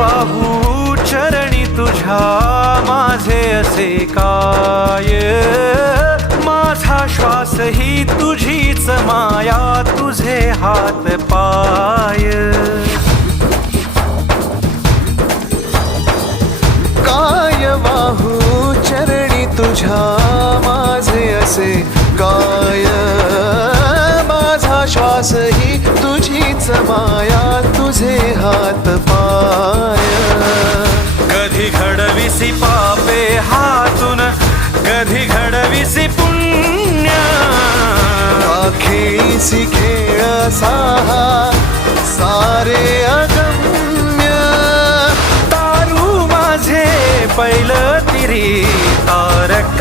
वाहू चरणी तुझ्या माझे असे काय? माझा श्वास ही तुझीच माया तुझे हात पाय. काय वाहू चरणी तुझ्या माझे असे काय? माझा श्वास ही तुझीच माया तुझे हात घडविसी पापे हातून कधी घडविसी पुण्य. खेळीसी खेळ साहा सारे अगम्य तारू माझे पैल तिरी तारक